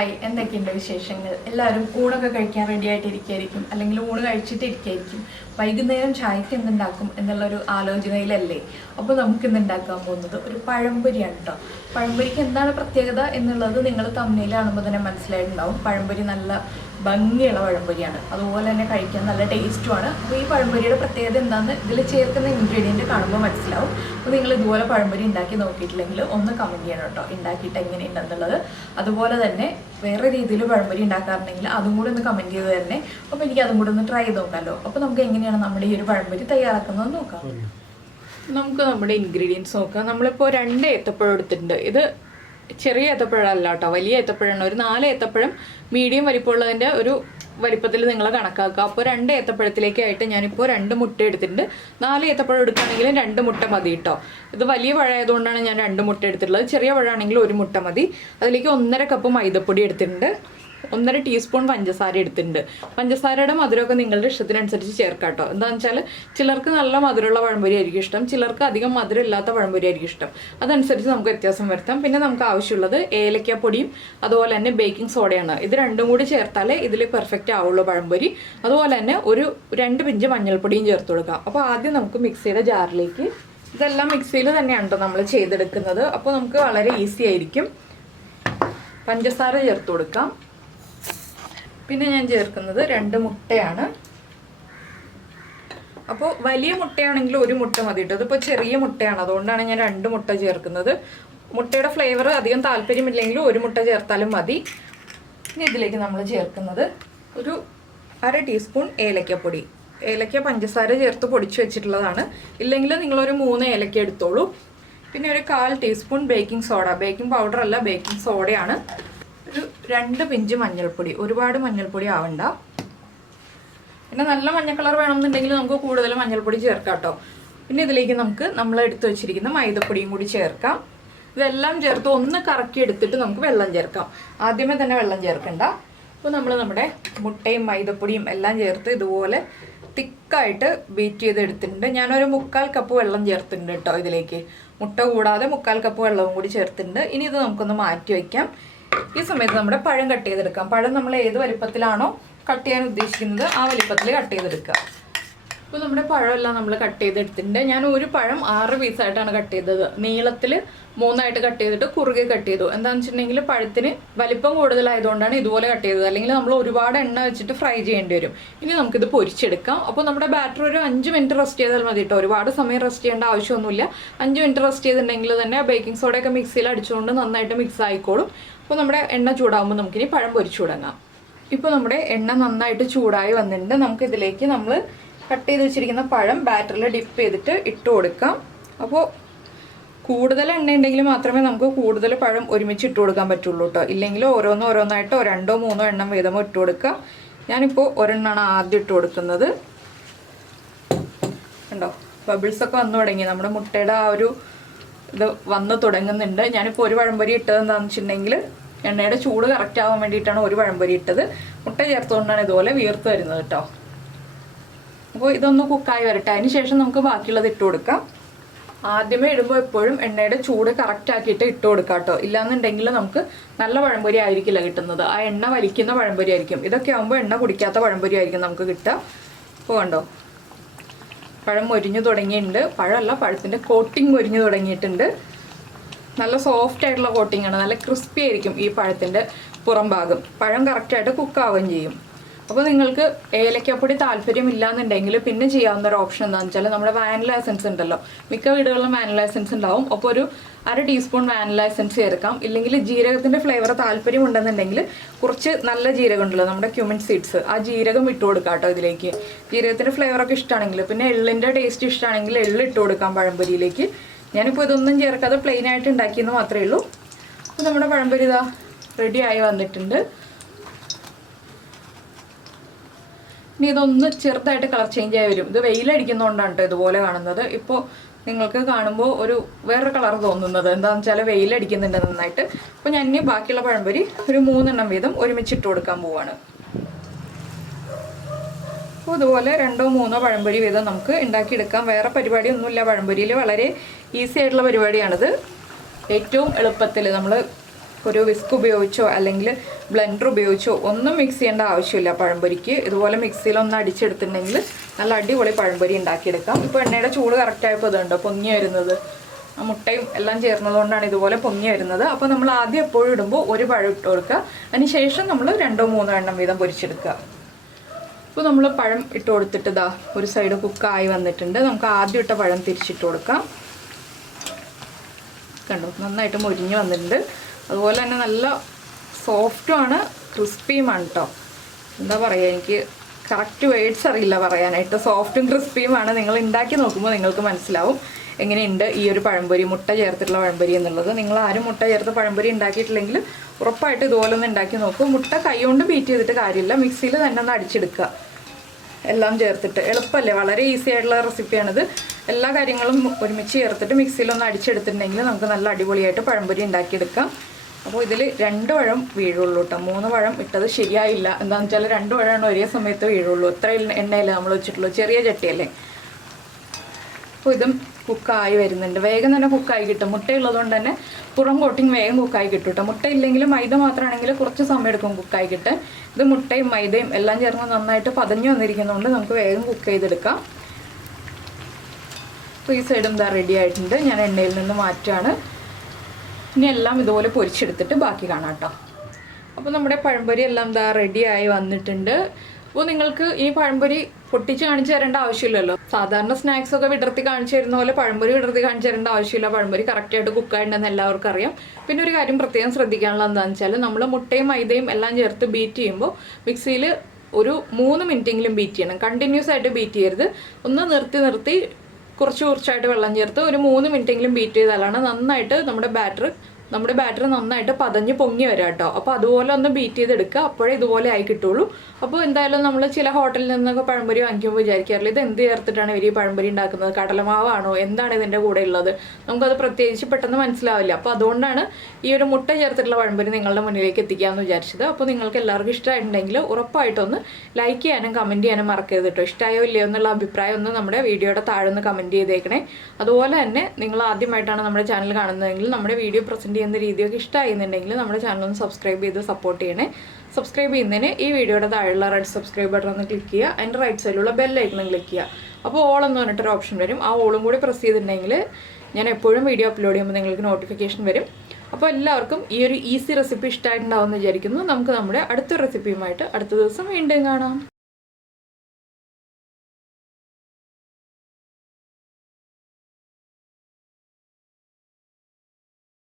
Hi, എന്തൊക്കെയുണ്ട് വിശേഷങ്ങൾ? എല്ലാവരും ഊണൊക്കെ കഴിക്കാൻ റെഡി ആയിട്ടിരിക്കുകയായിരിക്കും, അല്ലെങ്കിൽ ഊണ് കഴിച്ചിട്ടിരിക്കുകയായിരിക്കും. വൈകുന്നേരം ചായക്ക് എന്തുണ്ടാക്കും എന്നുള്ളൊരു ആലോചനയിലല്ലേ. അപ്പോൾ നമുക്ക് ഇന്നുണ്ടാക്കാൻ പോകുന്നത് ഒരു പഴംപൊരിയാണ് കേട്ടോ. പഴംപൊരിക്ക് എന്താണ് പ്രത്യേകത എന്നുള്ളത് നിങ്ങൾ തമ്മിൽ കാണുമ്പോൾ തന്നെ മനസ്സിലായിട്ടുണ്ടാവും. പഴംപൊരി നല്ല ഭംഗിയുള്ള പഴംപൊരിയാണ്, അതുപോലെ തന്നെ കഴിക്കാൻ നല്ല ടേസ്റ്റുമാണ്. അപ്പോൾ ഈ പഴംപൊരിയുടെ പ്രത്യേകത എന്താണെന്ന് ഇതിൽ ചേർക്കുന്ന ഇൻഗ്രീഡിയൻറ്റ് കാണുമ്പോൾ മനസ്സിലാവും. അപ്പോൾ നിങ്ങൾ ഇതുപോലെ പഴംപൊരി ഉണ്ടാക്കി നോക്കിയിട്ടില്ലെങ്കിൽ ഒന്ന് കമൻറ്റ് ചെയ്യണം കേട്ടോ, ഉണ്ടാക്കിയിട്ട് എങ്ങനെയുണ്ടെന്നുള്ളത്. അതുപോലെ തന്നെ വേറെ രീതിയിൽ പഴംപൊരി ഉണ്ടാക്കാറുണ്ടെങ്കിൽ അതും കൂടി ഒന്ന് കമൻറ്റ് ചെയ്ത് തരണേ. അപ്പോൾ എനിക്ക് അതും കൂടി ഒന്ന് ട്രൈ ചെയ്ത് നോക്കാമല്ലോ. അപ്പോൾ നമുക്ക് എങ്ങനെയാണ് നമ്മുടെ ഈ ഒരു പഴംപൊരി തയ്യാറാക്കുന്നത് നോക്കാം. നമുക്ക് നമ്മുടെ ഇൻഗ്രീഡിയൻസ് നോക്കാം. നമ്മളിപ്പോൾ 2 ഏത്തപ്പഴം എടുത്തിട്ടുണ്ട്. ഇത് ചെറിയ ഏത്തപ്പഴമല്ല കേട്ടോ, വലിയ ഏത്തപ്പഴമാണ്. ഒരു 4 ഏത്തപ്പഴം മീഡിയം വലിപ്പമുള്ളതിൻ്റെ ഒരു വലിപ്പത്തിൽ നിങ്ങൾ കണക്കാക്കുക. അപ്പോൾ 2 ഏത്തപ്പഴത്തിലേക്കായിട്ട് ഞാനിപ്പോൾ 2 മുട്ട എടുത്തിട്ടുണ്ട്. 4 ഏത്തപ്പഴം എടുക്കുകയാണെങ്കിൽ 2 മുട്ട മതി കേട്ടോ. ഇത് വലിയ പഴമായതുകൊണ്ടാണ് ഞാൻ 2 മുട്ട എടുത്തിട്ടുള്ളത്. ചെറിയ പഴമാണെങ്കിൽ 1 മുട്ട മതി. അതിലേക്ക് 1.5 കപ്പ് മൈദപ്പൊടി എടുത്തിട്ടുണ്ട്. 1.5 ടീസ്പൂൺ പഞ്ചസാര എടുത്തിട്ടുണ്ട്. പഞ്ചസാരയുടെ മധുരമൊക്കെ നിങ്ങളുടെ ഇഷ്ടത്തിനനുസരിച്ച് ചേർക്കാം കേട്ടോ. എന്താണെന്ന് വെച്ചാൽ ചിലർക്ക് നല്ല മധുരമുള്ള പഴംപൊരി ആയിരിക്കും ഇഷ്ടം, ചിലർക്ക് അധികം മധുരം ഇല്ലാത്ത പഴംപൊരി ആയിരിക്കും ഇഷ്ടം. അതനുസരിച്ച് നമുക്ക് വ്യത്യാസം വരുത്താം. പിന്നെ നമുക്ക് ആവശ്യമുള്ളത് ഏലക്കാപ്പൊടിയും അതുപോലെ തന്നെ ബേക്കിംഗ് സോഡയാണ്. ഇത് രണ്ടും കൂടി ചേർത്താലേ ഇതിൽ പെർഫെക്റ്റ് ആവുള്ളൂ പഴംപൊരി. അതുപോലെ തന്നെ ഒരു 2 പിഞ്ച് മഞ്ഞൾപ്പൊടിയും ചേർത്ത് കൊടുക്കാം. അപ്പോൾ ആദ്യം നമുക്ക് മിക്സിയുടെ ജാറിലേക്ക് ഇതെല്ലാം മിക്സിയിൽ തന്നെയാണ് കേട്ടോ നമ്മൾ ചെയ്തെടുക്കുന്നത്. അപ്പോൾ നമുക്ക് വളരെ ഈസി ആയിരിക്കും. പഞ്ചസാര ചേർത്ത് കൊടുക്കാം. പിന്നെ ഞാൻ ചേർക്കുന്നത് 2 മുട്ടയാണ്. അപ്പോൾ വലിയ മുട്ടയാണെങ്കിൽ 1 മുട്ട മതി കേട്ടോ. ഇതിപ്പോൾ ചെറിയ മുട്ടയാണ്, അതുകൊണ്ടാണ് ഞാൻ 2 മുട്ട ചേർക്കുന്നത്. മുട്ടയുടെ ഫ്ലേവർ അധികം താല്പര്യമില്ലെങ്കിൽ 1 മുട്ട ചേർത്താലും മതി. ഇനി ഇതിലേക്ക് നമ്മൾ ചേർക്കുന്നത് ഒരു 1/2 ടീസ്പൂൺ ഏലക്കപ്പൊടി. ഏലക്ക പഞ്ചസാര ചേർത്ത് പൊടിച്ച് വെച്ചിട്ടുള്ളതാണ്, ഇല്ലെങ്കിൽ നിങ്ങളൊരു 3 ഏലക്ക എടുത്തോളൂ. പിന്നെ ഒരു 1/4 teaspoon baking soda. Baking powder അല്ല, ബേക്കിംഗ് സോഡയാണ്. ഒരു 2 പിഞ്ച് മഞ്ഞൾപ്പൊടി. ഒരുപാട് മഞ്ഞൾപ്പൊടി ആവണ്ട. പിന്നെ നല്ല മഞ്ഞ കളർ വേണമെന്നുണ്ടെങ്കിൽ നമുക്ക് കൂടുതൽ മഞ്ഞൾപ്പൊടി ചേർക്കാം കേട്ടോ. പിന്നെ ഇതിലേക്ക് നമുക്ക് നമ്മൾ എടുത്തു വെച്ചിരിക്കുന്ന മൈദപ്പൊടിയും കൂടി ചേർക്കാം. ഇതെല്ലാം ചേർത്ത് ഒന്ന് കറക്കി എടുത്തിട്ട് നമുക്ക് വെള്ളം ചേർക്കാം. ആദ്യമേ തന്നെ വെള്ളം ചേർക്കണ്ട. അപ്പോൾ നമ്മൾ നമ്മുടെ മുട്ടയും മൈദപ്പൊടിയും എല്ലാം ചേർത്ത് ഇതുപോലെ തിക്കായിട്ട് ബീറ്റ് ചെയ്തെടുത്തിട്ടുണ്ട്. ഞാനൊരു 3/4 കപ്പ് വെള്ളം ചേർത്തിട്ടുണ്ട് കേട്ടോ ഇതിലേക്ക്. മുട്ട കൂടാതെ 3/4 കപ്പ് വെള്ളവും കൂടി ചേർത്തിട്ടുണ്ട്. ഇനി ഇത് നമുക്കൊന്ന് മാറ്റി വയ്ക്കാം. ഈ സമയത്ത് നമ്മുടെ പഴം കട്ട് ചെയ്തെടുക്കാം. പഴം നമ്മൾ ഏത് വലിപ്പത്തിലാണോ കട്ട് ചെയ്യാൻ ഉദ്ദേശിക്കുന്നത് ആ വലിപ്പത്തിൽ കട്ട് ചെയ്തെടുക്കുക. അപ്പോൾ നമ്മുടെ പഴമെല്ലാം നമ്മൾ കട്ട് ചെയ്തെടുത്തിട്ടുണ്ട്. ഞാൻ ഒരു പഴം 6 പീസായിട്ടാണ് കട്ട് ചെയ്തത്. നീളത്തിൽ 3 കട്ട് ചെയ്തിട്ട് കുറുകെ കട്ട് ചെയ്തു. എന്താണെന്ന് വെച്ചിട്ടുണ്ടെങ്കിൽ പഴത്തിന് വലിപ്പം കൂടുതലായതുകൊണ്ടാണ് ഇതുപോലെ കട്ട് ചെയ്തത്. അല്ലെങ്കിൽ നമ്മൾ ഒരുപാട് എണ്ണ വെച്ചിട്ട് ഫ്രൈ ചെയ്യേണ്ടി വരും. ഇനി നമുക്കിത് പൊരിച്ചെടുക്കാം. അപ്പോൾ നമ്മുടെ ബാറ്റർ ഒരു 5 മിനിറ്റ് റെസ്റ്റ് ചെയ്താൽ മതി കേട്ടോ. ഒരുപാട് സമയം റെസ്റ്റ് ചെയ്യേണ്ട ആവശ്യമൊന്നുമില്ല. 5 മിനിറ്റ് റെസ്റ്റ് ചെയ്തിട്ടുണ്ടെങ്കിൽ തന്നെ ബേക്കിംഗ് സോഡയൊക്കെ മിക്സിയിൽ അടിച്ചുകൊണ്ട് നന്നായിട്ട് മിക്സ് ആയിക്കോളും. അപ്പോൾ നമ്മുടെ എണ്ണ ചൂടാകുമ്പോൾ നമുക്കിനി പഴം പൊരിച്ചു തുടങ്ങാം. ഇപ്പോൾ നമ്മുടെ എണ്ണ നന്നായിട്ട് ചൂടായി വന്നിട്ടുണ്ട്. നമുക്കിതിലേക്ക് നമ്മൾ കട്ട് ചെയ്ത് വെച്ചിരിക്കുന്ന പഴം ബാറ്ററിൽ ഡിപ്പ് ചെയ്തിട്ട് ഇട്ട് കൊടുക്കാം. അപ്പോൾ കൂടുതൽ എണ്ണ ഉണ്ടെങ്കിൽ മാത്രമേ നമുക്ക് കൂടുതൽ പഴം ഒരുമിച്ച് ഇട്ട് കൊടുക്കാൻ പറ്റുള്ളൂ കേട്ടോ. ഇല്ലെങ്കിൽ ഓരോന്നായിട്ടോ 2 or 3 എണ്ണം വീതമോ ഇട്ട് കൊടുക്കുക. ഞാനിപ്പോൾ ഒരെണ്ണമാണ് ആദ്യം ഇട്ട് കൊടുക്കുന്നത്. കണ്ടോ, ബബിൾസൊക്കെ വന്നു തുടങ്ങി. നമ്മുടെ മുട്ടയുടെ ആ ഒരു ഇത് വന്ന് തുടങ്ങുന്നുണ്ട്. ഞാനിപ്പോൾ ഒരു പഴംപൊരി ഇട്ടത് എന്താണെന്ന് വെച്ചിട്ടുണ്ടെങ്കിൽ എണ്ണയുടെ ചൂട് കറക്റ്റ് ആവാൻ വേണ്ടിയിട്ടാണ് ഒരു പഴംപൊരി ഇട്ടത്. മുട്ട ചേർത്തുകൊണ്ടാണ് ഇതുപോലെ വീർത്ത് വരുന്നത് കേട്ടോ. അപ്പോൾ ഇതൊന്ന് കുക്കായി വരട്ടെ. അതിന് ശേഷം നമുക്ക് ബാക്കിയുള്ളത് ഇട്ട് കൊടുക്കാം. ആദ്യമേ ഇടുമ്പോൾ എപ്പോഴും എണ്ണയുടെ ചൂട് കറക്റ്റ് ആക്കിയിട്ട് ഇട്ട് കൊടുക്കാം കേട്ടോ. ഇല്ലാന്നുണ്ടെങ്കിൽ നമുക്ക് നല്ല പഴംപൊരി ആയിരിക്കില്ല കിട്ടുന്നത്. ആ എണ്ണ വലിക്കുന്ന പഴംപൊരി ആയിരിക്കും. ഇതൊക്കെ ആകുമ്പോൾ എണ്ണ കുടിക്കാത്ത പഴംപൊരി ആയിരിക്കും നമുക്ക് കിട്ടുക. അപ്പോൾ കണ്ടോ, പഴം മൊരിഞ്ഞു തുടങ്ങിയിട്ടുണ്ട്. പഴമല്ല, പഴത്തിൻ്റെ കോട്ടിങ് മൊരിഞ്ഞു തുടങ്ങിയിട്ടുണ്ട്. നല്ല സോഫ്റ്റ് ആയിട്ടുള്ള കോട്ടിംഗ് ആണ്. നല്ല ക്രിസ്പി ആയിരിക്കും ഈ പഴത്തിൻ്റെ പുറം ഭാഗം. പഴം കറക്റ്റായിട്ട് കുക്കാവുകയും ചെയ്യും. അപ്പോൾ നിങ്ങൾക്ക് ഏലക്കാപ്പൊടി താല്പര്യമില്ലാന്നുണ്ടെങ്കിൽ പിന്നെ ചെയ്യാവുന്ന ഒരു ഓപ്ഷൻ എന്താണെന്ന് വെച്ചാൽ നമ്മുടെ വാനില എസൻസ് ഉണ്ടല്ലോ. മിക്ക വീടുകളിലും വാനില എസൻസ് ഉണ്ടാവും. അപ്പോൾ ഒരു 1/2 ടീസ്പൂൺ വാനില എസൻസ് ചേർക്കാം. ഇല്ലെങ്കിൽ ജീരകത്തിൻ്റെ ഫ്ലേവർ താല്പര്യമുണ്ടെന്നുണ്ടെങ്കിൽ കുറച്ച് നല്ല ജീരകം ഉണ്ടല്ലോ, നമ്മുടെ ക്യുമിൻ സീഡ്സ്, ആ ജീരകം ഇട്ട് കൊടുക്കാം കേട്ടോ ഇതിലേക്ക്. ജീരകത്തിൻ്റെ ഫ്ലേവറൊക്കെ ഇഷ്ടമാണെങ്കിൽ, പിന്നെ എള്ളിൻ്റെ ടേസ്റ്റ് ഇഷ്ടമാണെങ്കിൽ എള്ള് ഇട്ട് കൊടുക്കാം പഴംപൊരിയിലേക്ക്. ഞാനിപ്പോൾ ഇതൊന്നും ചേർക്കാതെ പ്ലെയിൻ ആയിട്ട് ഉണ്ടാക്കിയെന്ന് മാത്രമേ ഉള്ളൂ. അപ്പോൾ നമ്മുടെ പഴംപൊരി ഇതാ റെഡി ആയി വന്നിട്ടുണ്ട്. ഇനി ഇതൊന്ന് ചെറുതായിട്ട് കളർ ചേഞ്ച് ആയി വരും. ഇത് വെയിലടിക്കുന്നതുകൊണ്ടാണ് കേട്ടോ ഇതുപോലെ കാണുന്നത്. ഇപ്പോൾ നിങ്ങൾക്ക് കാണുമ്പോൾ ഒരു വേറെ കളർ തോന്നുന്നത് എന്താണെന്ന് വെച്ചാൽ വെയിലടിക്കുന്നുണ്ട് നന്നായിട്ട്. അപ്പോൾ ഞാൻ ഇനി ബാക്കിയുള്ള പഴംപൊരി ഒരു 3 എണ്ണം വീതം ഒരുമിച്ചിട്ട് കൊടുക്കാൻ പോവാണ്. അപ്പോൾ ഇതുപോലെ 2 or 3 പഴംപൊരി വീതം നമുക്ക് ഉണ്ടാക്കിയെടുക്കാം. വേറെ പരിപാടിയൊന്നുമില്ല. പഴംപൊരിയിൽ വളരെ ഈസി ആയിട്ടുള്ള പരിപാടിയാണിത്. ഏറ്റവും എളുപ്പത്തിൽ നമ്മൾ ഒരു വിസ്ക് ഉപയോഗിച്ചോ അല്ലെങ്കിൽ ബ്ലെൻഡർ ഉപയോഗിച്ചോ ഒന്നും മിക്സ് ചെയ്യേണ്ട ആവശ്യമില്ല പഴംപൊരിക്ക്. ഇതുപോലെ മിക്സിയിലൊന്ന് അടിച്ചെടുത്തിട്ടുണ്ടെങ്കിൽ നല്ല അടിപൊളി പഴംപൊരി ഉണ്ടാക്കിയെടുക്കാം. ഇപ്പോൾ എണ്ണയുടെ ചൂട് കറക്റ്റായപ്പോൾ ഇതുണ്ടോ പൊങ്ങി വരുന്നത്, ആ മുട്ടയും എല്ലാം ചേർന്നതുകൊണ്ടാണ് ഇതുപോലെ പൊങ്ങി വരുന്നത്. അപ്പോൾ നമ്മൾ ആദ്യം എപ്പോഴും ഇടുമ്പോൾ ഒരു പഴം ഇട്ട് കൊടുക്കുക, അതിന് ശേഷം നമ്മൾ 2-3 എണ്ണം വീതം പൊരിച്ചെടുക്കുക. അപ്പോൾ നമ്മൾ പഴം ഇട്ട് കൊടുത്തിട്ട് ഇതാ ഒരു സൈഡ് കുക്കായി വന്നിട്ടുണ്ട്. നമുക്ക് ആദ്യം ഇട്ട പഴം തിരിച്ചിട്ട് കൊടുക്കാം. കണ്ടോ നന്നായിട്ട് മൊരിഞ്ഞ് വന്നിട്ടുണ്ട്. അതുപോലെ തന്നെ നല്ല സോഫ്റ്റുമാണ്, ക്രിസ്പിയുമാണ് കേട്ടോ. എന്താ പറയുക, എനിക്ക് കറക്റ്റ് വേർഡ്സ് അറിയില്ല പറയാനായിട്ട്. സോഫ്റ്റും ക്രിസ്പിയുമാണ്. നിങ്ങൾ ഉണ്ടാക്കി നോക്കുമ്പോൾ നിങ്ങൾക്ക് മനസ്സിലാവും എങ്ങനെയുണ്ട് ഈ ഒരു പഴംപൊരി, മുട്ട ചേർത്തിട്ടുള്ള പഴംപൊരി എന്നുള്ളത്. നിങ്ങൾ ആരും മുട്ട ചേർത്ത് പഴംപൊരി ഉണ്ടാക്കിയിട്ടില്ലെങ്കിൽ ഉറപ്പായിട്ട് ഇതുപോലെ ഒന്ന് ഉണ്ടാക്കി നോക്കും. മുട്ട കൈകൊണ്ട് ബീറ്റ് ചെയ്തിട്ട് കാര്യമില്ല, മിക്സിയിൽ തന്നെ ഒന്ന് അടിച്ചെടുക്കുക എല്ലാം ചേർത്തിട്ട്. എളുപ്പമല്ലേ, വളരെ ഈസി ആയിട്ടുള്ള റെസിപ്പിയാണിത്. എല്ലാ കാര്യങ്ങളും ഒരുമിച്ച് ചേർത്തിട്ട് മിക്സിയിലൊന്ന് അടിച്ചെടുത്തിട്ടുണ്ടെങ്കിൽ നമുക്ക് നല്ല അടിപൊളിയായിട്ട് പഴംപൊരി ഉണ്ടാക്കിയെടുക്കാം. അപ്പോൾ ഇതിൽ 2 പഴം വീഴുള്ളൂ കേട്ടോ. 3 പഴം ഇട്ടത് ശരിയായില്ല. എന്താണെന്ന് വെച്ചാൽ 2 പഴമാണ് ഒരേ സമയത്ത് വീഴുള്ളൂ. എത്ര എണ്ണയിൽ നമ്മൾ വെച്ചിട്ടുള്ളൂ, ചെറിയ ചട്ടിയല്ലേ. അപ്പോൾ ഇതും കുക്കായി വരുന്നുണ്ട്. വേഗം തന്നെ കുക്കായി കിട്ടും. മുട്ടയുള്ളതുകൊണ്ട് തന്നെ പുറം കോട്ടിങ് വേഗം കുക്കായി കിട്ടും കേട്ടോ. മുട്ട ഇല്ലെങ്കിൽ മൈദ മാത്രമാണെങ്കിൽ കുറച്ച് സമയം എടുക്കും കുക്കായി കിട്ടാൻ. ഇത് മുട്ടയും മൈദയും എല്ലാം ചേർന്ന് നന്നായിട്ട് പതഞ്ഞു വന്നിരിക്കുന്നതുകൊണ്ട് നമുക്ക് വേഗം കുക്ക് ചെയ്തെടുക്കാം. അപ്പോൾ ഈ സൈഡും ഇതാ റെഡി ആയിട്ടുണ്ട്. ഞാൻ എണ്ണയിൽ നിന്ന് മാറ്റുകയാണ്. ഇനി എല്ലാം ഇതുപോലെ പൊരിച്ചെടുത്തിട്ട് ബാക്കി കാണാം കേട്ടോ. അപ്പോൾ നമ്മുടെ പഴംപൊരി എല്ലാം ഇതാ റെഡിയായി വന്നിട്ടുണ്ട്. അപ്പോൾ നിങ്ങൾക്ക് ഈ പഴംപൊരി പൊട്ടിച്ച് കാണിച്ചു തരേണ്ട ആവശ്യമില്ലല്ലോ. സാധാരണ സ്നാക്സ് ഒക്കെ വിടർത്തി കാണിച്ചു തരുന്ന പോലെ പഴംപൊരി വിടർത്തി കാണിച്ചു തരേണ്ട ആവശ്യമില്ല. പഴംപൊരി കറക്റ്റായിട്ട് കുക്കായിട്ടുണ്ടെന്ന് എല്ലാവർക്കും അറിയാം. പിന്നെ ഒരു കാര്യം പ്രത്യേകം ശ്രദ്ധിക്കാനുള്ളത് എന്താണെന്ന് വെച്ചാൽ നമ്മൾ മുട്ടയും മൈദയും എല്ലാം ചേർത്ത് ബീറ്റ് ചെയ്യുമ്പോൾ മിക്സിയിൽ ഒരു 3 മിനിറ്റെങ്കിലും ബീറ്റ് ചെയ്യണം. കണ്ടിന്യൂസ് ആയിട്ട് ബീറ്റ് ചെയ്യരുത്. ഒന്ന് നിർത്തി കുറച്ച് കുറച്ചായിട്ട് വെള്ളം ചേർത്ത് ഒരു 3 മിനിറ്റെങ്കിലും ബീറ്റ് ചെയ്താലാണ് നന്നായിട്ട് നമ്മുടെ ബാറ്റർ നന്നായിട്ട് പതഞ്ഞ് പൊങ്ങി വരാം കേട്ടോ. അപ്പോൾ അതുപോലെ ഒന്ന് ബീറ്റ് ചെയ്തെടുക്കുക, അപ്പോഴേ ഇതുപോലെ ആയി കിട്ടുള്ളൂ. അപ്പോൾ എന്തായാലും നമ്മൾ ചില ഹോട്ടലിൽ നിന്നൊക്കെ പഴംപൊരി വാങ്ങിക്കുമ്പോൾ വിചാരിക്കാറില്ല ഇത് എന്ത് ചേർത്തിട്ടാണ് ഇവർ ഈ പഴംപൊരി ഉണ്ടാക്കുന്നത്, കടലമാവാണോ, എന്താണ് ഇതിൻ്റെ കൂടെ ഉള്ളത്, നമുക്കത് പ്രത്യേകിച്ച് പെട്ടെന്ന് മനസ്സിലാവില്ല. അപ്പോൾ അതുകൊണ്ടാണ് ഈ ഒരു മുട്ട ചേർത്തിട്ടുള്ള പഴംപൊരി നിങ്ങളുടെ മുന്നിലേക്ക് എത്തിക്കാമെന്ന് വിചാരിച്ചത്. അപ്പോൾ നിങ്ങൾക്ക് എല്ലാവർക്കും ഇഷ്ടമായിട്ടുണ്ടെങ്കിൽ ഉറപ്പായിട്ടൊന്ന് ലൈക്ക് ചെയ്യാനും കമൻറ്റ് ചെയ്യാനും മറക്കരുത് കേട്ടോ. ഇഷ്ടമായോ ഇല്ലയോ എന്നുള്ള അഭിപ്രായം ഒന്ന് നമ്മുടെ വീഡിയോയുടെ താഴെ ഒന്ന് കമൻറ്റ് ചെയ്തേക്കണേ. അതുപോലെ തന്നെ നിങ്ങൾ ആദ്യമായിട്ടാണ് നമ്മുടെ ചാനൽ കാണുന്നതെങ്കിൽ നമ്മുടെ വീഡിയോ പ്രസൻറ്റ് ചെയ്യുന്ന രീതിയൊക്കെ ഇഷ്ടമായിരുന്നുണ്ടെങ്കിൽ നമ്മുടെ ചാനൽ ഒന്ന് സബ്സ്ക്രൈബ് ചെയ്ത് സപ്പോർട്ട് ചെയ്യണേ. സബ്സ്ക്രൈബ് ചെയ്യുന്നതിന് ഈ വീഡിയോയുടെ താഴെയുള്ള റെഡ് സബ്സ്ക്രൈബ് ബട്ടൺ ഒന്ന് ക്ലിക്ക് ചെയ്യുക. അതിൻ്റെ റൈറ്റ് സൈഡിലുള്ള ബെല്ലൈക്കണും ക്ലിക്ക് ചെയ്യുക. അപ്പോൾ ഓൾ എന്ന് പറഞ്ഞിട്ടൊരു ഓപ്ഷൻ വരും. ആ ഓളും കൂടി പ്രസ് ചെയ്തിട്ടുണ്ടെങ്കിൽ ഞാൻ എപ്പോഴും വീഡിയോ അപ്ലോഡ് ചെയ്യുമ്പോൾ നിങ്ങൾക്ക് നോട്ടിഫിക്കേഷൻ വരും. അപ്പോൾ എല്ലാവർക്കും ഈ ഒരു ഈസി റെസിപ്പി ഇഷ്ടമായിട്ടുണ്ടാവുമെന്ന് വിചാരിക്കുന്നു. നമുക്ക് നമ്മുടെ അടുത്ത റെസിപ്പിയുമായിട്ട് അടുത്ത ദിവസം വീണ്ടും കാണാം.